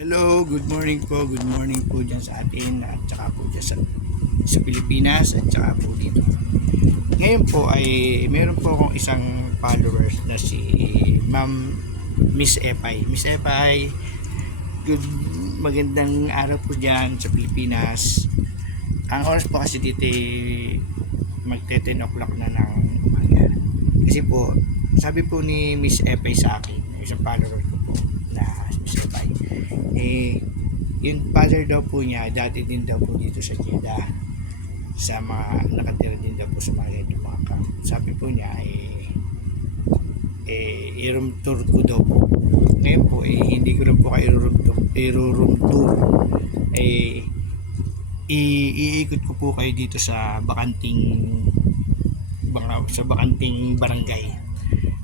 Hello, good morning po. Good morning po dyan sa atin at saka po dyan sa Pilipinas at saka po dito. Ngayon po ay meron po akong isang followers na si Ma'am Miss Epay. Miss Epay, good magandang araw po dyan sa Pilipinas. Ang oras po kasi dito ay magte 10 o'clock na ng umaga. Kasi po, sabi po ni Miss Epay sa akin, isang follower ko po na Miss Epay, yung father daw po niya dati din daw po dito sa Jeddah, sa mga nakatira din daw po sa mga ganitong mga camp. Sabi po niya i-room tour ko daw po. Ngayon po hindi ko rin po kayo room tour, iikot ko po kayo dito sa bakanting barangay,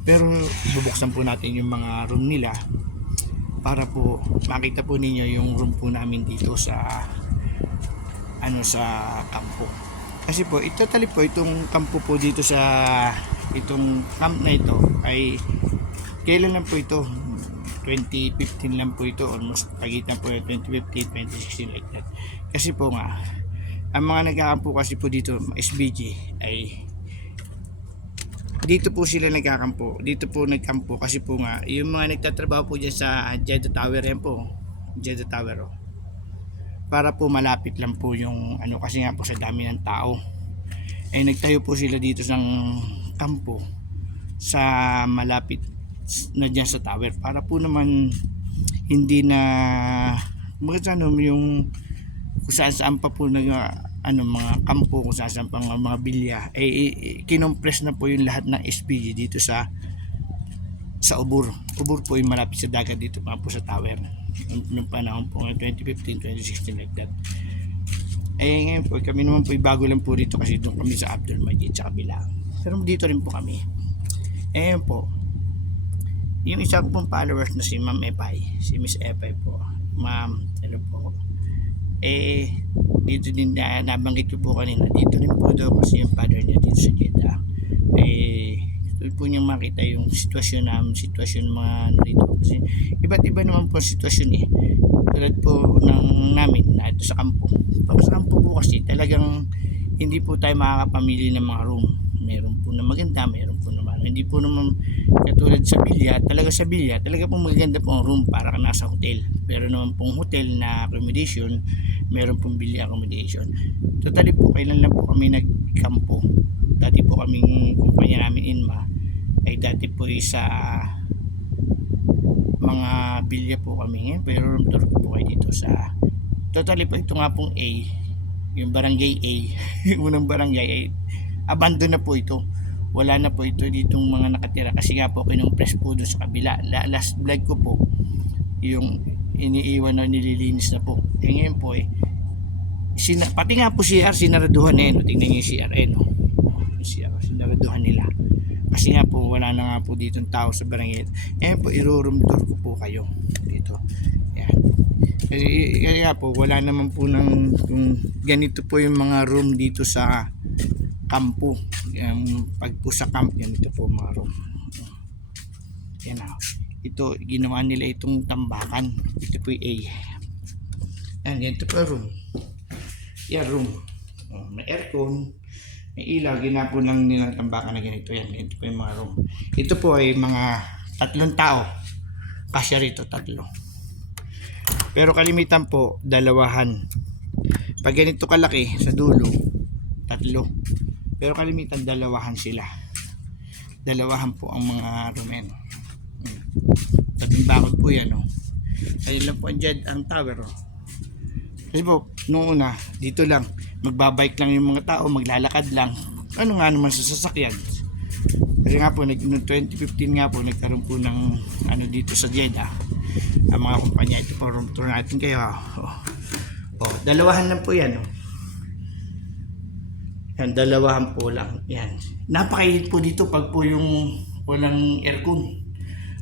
pero bubuksan po natin yung mga room nila para po makita po ninyo yung room po namin dito sa sa kampo. Kasi po totally po itong kampo po dito sa itong camp na ito ay kailan lang po ito, 2015 lang po ito, almost pagitan po yung 2015 2016 like that. Kasi po nga ang mga nagkakampo kasi po dito SBG ay dito po sila nagkakampo, dito po nagkampo kasi po nga yung mga nagtatrabaho po dyan sa Jeddah Tower, yan po Jeddah Tower para po malapit lang po yung kasi nga po sa dami ng tao ay nagtayo po sila dito ng kampo sa malapit na dyan sa tower para po naman hindi na yung kung saan pa po mga kampo, kung saan pang mga bilya kinompress na po yung lahat ng SPG dito sa Ubur po yung malapit sa dagat dito pa po sa tower noong panahon po 2015 2016 like that. Ngayon po kami naman po bago lang po dito kasi doon kami sa Abdul Majid sa kabila, pero dito rin po kami. Ngayon po yung isa ko pong followers na si Ma'am Epay, si Miss Epay po. Ma'am, hello po. Dito din nabanggit ko po kanina, dito rin po daw kasi yung father niya dito sa Jeddah. Gusto po niyo makita yung sitwasyon mga dito kasi iba't iba naman po sitwasyon tulad po ng namin na ito sa kampo. Pag sa kampo po kasi talagang hindi po tayo makakapamili ng mga room. Meron po na maganda, meron po naman hindi po naman katulad sa bilya. Talaga pong maganda pong room para ka nasa hotel. Pero naman pong hotel na accommodation, meron pong bilya accommodation. Totally po kailan lang po kami nagkampo. Dati po kaming kumpanya namin Inma ay dati po sa mga bilya po kami ngayon, pero room tour po kayo dito sa totally po ito nga pong yung barangay yung unang barangay ay abandon na po ito. Wala na po ito ditong mga nakatira kasi nga po kinompress po doon sa kabila. Last vlog ko po yung iniiwan na nililinis na po. Ngayon po pati nga po CR sinaraduhan no? Tingnan niyo yung CR CR sinaraduhan nila kasi nga po wala na nga po ditong tao sa barangay. Ngayon po i-room tour ko po kayo dito. Yan. Kasi nga po wala naman po kung ganito po yung mga room dito sa kampo. Pag po sa camp ganito po mga room. Yan ito ginawa nila itong tambakan. Ito po yung yan, ganito po room. Yan room. May aircon, may ilaw, ginapo lang nilang tambakan na ganito. Yan, ganito po yung mga room. Ito po ay mga 3 tao kasya rito, 3. Pero kalimitan po 2. Pag ganito kalaki sa dulo 3, pero kalimitan 2 sila. 2 po ang mga room yan. Tabing bakod po yan ayun lang po ang tower kasi po noong una dito lang magbabike lang yung mga tao, maglalakad lang nga naman sa sasakyan. Kasi nga po noong 2015 nga po nagkaroon po ng dito sa Jeddah ang mga kumpanya. Ito po room tour natin kayo 2 lang po yan yan, 2 po lang yan. Napakainit po dito pag po yung walang aircon.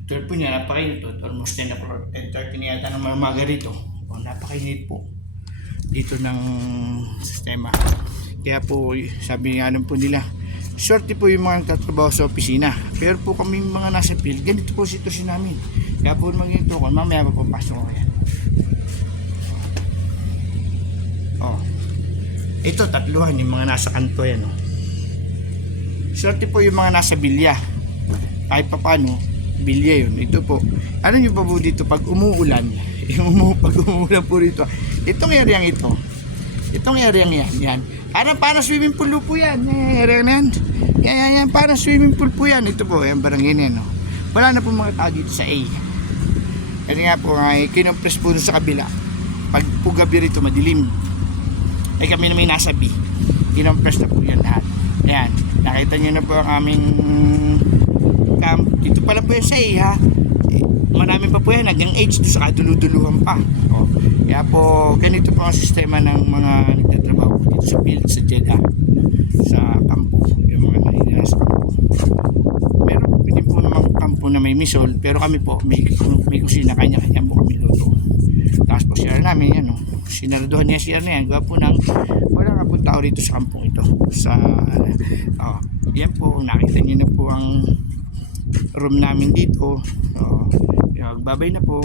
Tulad po niya, napakainit po. Almost 10 o'clock, 10:30 na yata ng umaga rito. Napakainit po dito ng sistema. Kaya po, sabi nga po nila, shorty po yung mga tatrabaho sa opisina. Pero po kami mga nasa field, ganito po sitwasyon namin. Kaya po magiging tukon, mamaya papapasok ko yan. Ito, tatluhan, yung mga nasa kanto yan. Oh. Swerte po yung mga nasa bilya. Kahit pa paano, bilya yun. Ito po. Ano nyo pa po dito pag umuulan? Pag umuulan po dito. Itong area ito. Itong area yan. Para swimming pool po yan. Area na yan. Yan. Para swimming pool po yan. Ito po, yung barangay yan. No? Wala na po mga tao dito sa A. Kasi nga po, kinompress po sa kabila. Pag po gabi rito, madilim. Ay kami na may nasa B. Kinompress na po yan lahat. Ayan. Nakita nyo na po ang aming camp. Dito pala po yung sa A, ha. Marami pa po yan. Hanggang H, doon sa kaduluduluhan pa. O. Kaya po, ganito po ang sistema ng mga nagtatrabaho po dito sa field, sa Jeddah. Sa kampo. Yung mga nainira sa kampo. Meron po din po namang kampo na may misol. Pero kami po, may kusina. Kanya-kanya po kami luto. Tapos po siya namin yan. Sinaraduhan niya siya na yan. Gawa po ng wala nga po tao dito sa kampong ito. Yan po. Nakita niyo na po ang room namin dito. Babay na po.